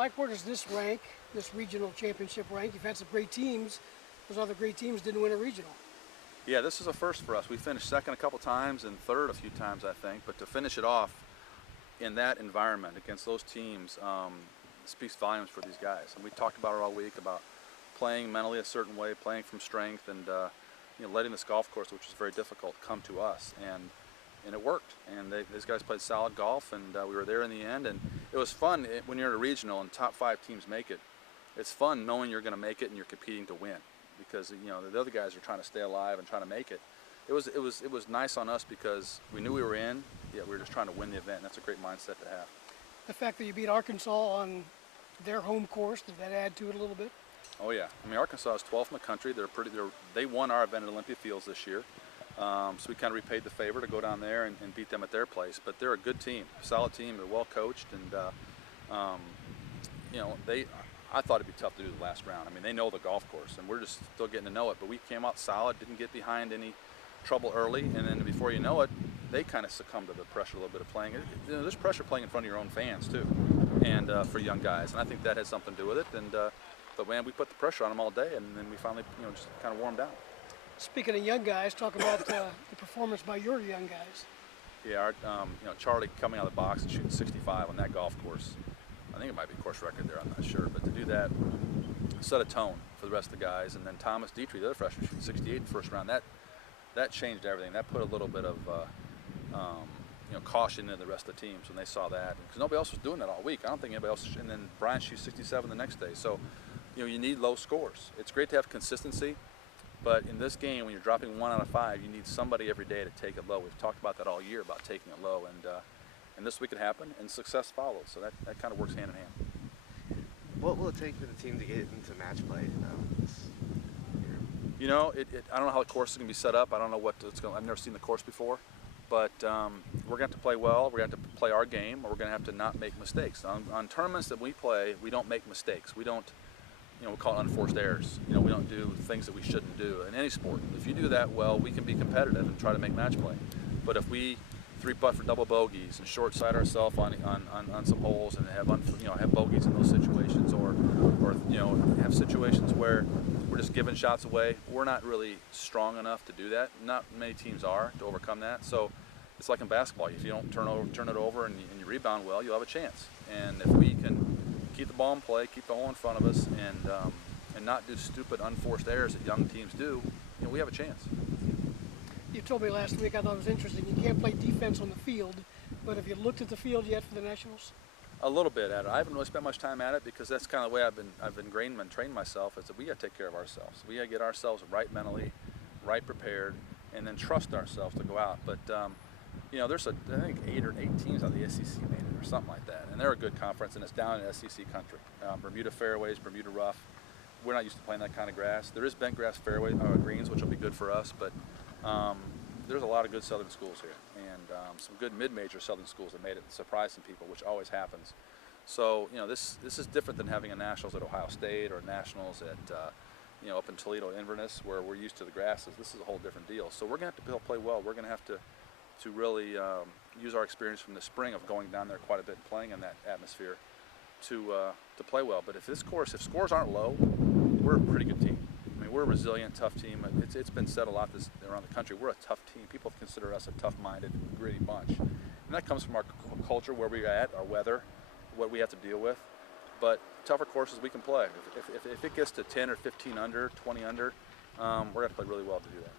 Mike, where does this rank, this regional championship rank? You've had some great teams. Those other great teams didn't win a regional. Yeah, this is a first for us. We finished second a couple times and third a few times, I think. But to finish it off in that environment against those teams speaks volumes for these guys. And we talked about it all week, about playing mentally a certain way, playing from strength, and letting this golf course, which is very difficult, come to us. And it worked. And these guys played solid golf, and we were there in the end. And it was fun when you're at a regional and top 5 teams make it. It's fun knowing you're going to make it and you're competing to win, because the other guys are trying to stay alive and trying to make it. It was nice on us because we knew we were in, yet we were just trying to win the event. That's a great mindset to have. The fact that you beat Arkansas on their home course, did that add to it a little bit? Oh yeah, I mean, Arkansas is 12th in the country. They won our event at Olympia Fields this year, so we kind of repaid the favor to go down there and beat them at their place. But they're a good team, solid team. They're well coached, and I thought it'd be tough to do the last round. I mean, they know the golf course, and we're just still getting to know it. But we came out solid, didn't get behind any trouble early, and then before you know it, they kind of succumbed to the pressure a little bit of playing. There's pressure playing in front of your own fans too, and for young guys, and I think that had something to do with it. And but man, we put the pressure on them all day, and then we finally, just kind of warmed down. Speaking of young guys, talk about the performance by your young guys. Yeah, Charlie coming out of the box and shooting 65 on that golf course. I think it might be a course record there, I'm not sure, but to do that, set a tone for the rest of the guys. And then Thomas Dietrich, the other freshman, shooting 68 in the first round. That changed everything. That put a little bit of caution in the rest of the teams when they saw that, because nobody else was doing that all week. I don't think anybody else. And then Brian shoots 67 the next day. So you need low scores. It's great to have consistency, but in this game, when you're dropping 1 out of 5, you need somebody every day to take it low. We've talked about that all year, about taking it low, and this week it happened, and success followed. So that kind of works hand in hand. What will it take for the team to get into match play this year? I don't know how the course is going to be set up. I don't know what it's going. I've never seen the course before, but we're going to have to play well. We're going to have to play our game, or we're going to have to not make mistakes. On tournaments that we play, we don't make mistakes. We don't, we call it unforced errors. We don't do things that we shouldn't do in any sport. If you do that well, we can be competitive and try to make match play. But if we 3-putt for double bogeys and short side ourselves on some holes and have bogeys in those situations, or have situations where we're just giving shots away, we're not really strong enough to do that. Not many teams are to overcome that. So it's like in basketball. If you don't turn it over and you rebound well, you'll have a chance. And if we can keep the ball in play, keep the hole in front of us, and not do stupid unforced errors that young teams do, we have a chance. You told me last week, I thought it was interesting, you can't play defense on the field, but have you looked at the field yet for the Nationals? A little bit at it. I haven't really spent much time at it, because that's kind of the way I've ingrained and trained myself, is that we got to take care of ourselves. We got to get ourselves right mentally, right prepared, and then trust ourselves to go out. But there's I think 8 teams out of the SEC made it, or something like that, and they're a good conference, and it's down in SEC country. Bermuda fairways, Bermuda rough. We're not used to playing that kind of grass. There is bent grass fairway greens, which will be good for us, but there's a lot of good Southern schools here, and some good mid-major Southern schools that made it, surprising people, which always happens. So this is different than having a Nationals at Ohio State, or Nationals at up in Toledo, Inverness, where we're used to the grasses. This is a whole different deal. So we're going to have to play well. We're going to have to really use our experience from the spring of going down there quite a bit and playing in that atmosphere to play well. But if scores aren't low, we're a pretty good team. I mean, we're a resilient, tough team. It's been said a lot around the country. We're a tough team. People consider us a tough-minded, gritty bunch. And that comes from our culture, where we're at, our weather, what we have to deal with. But tougher courses we can play. If it gets to 10 or 15 under, 20 under, we're going to play really well to do that.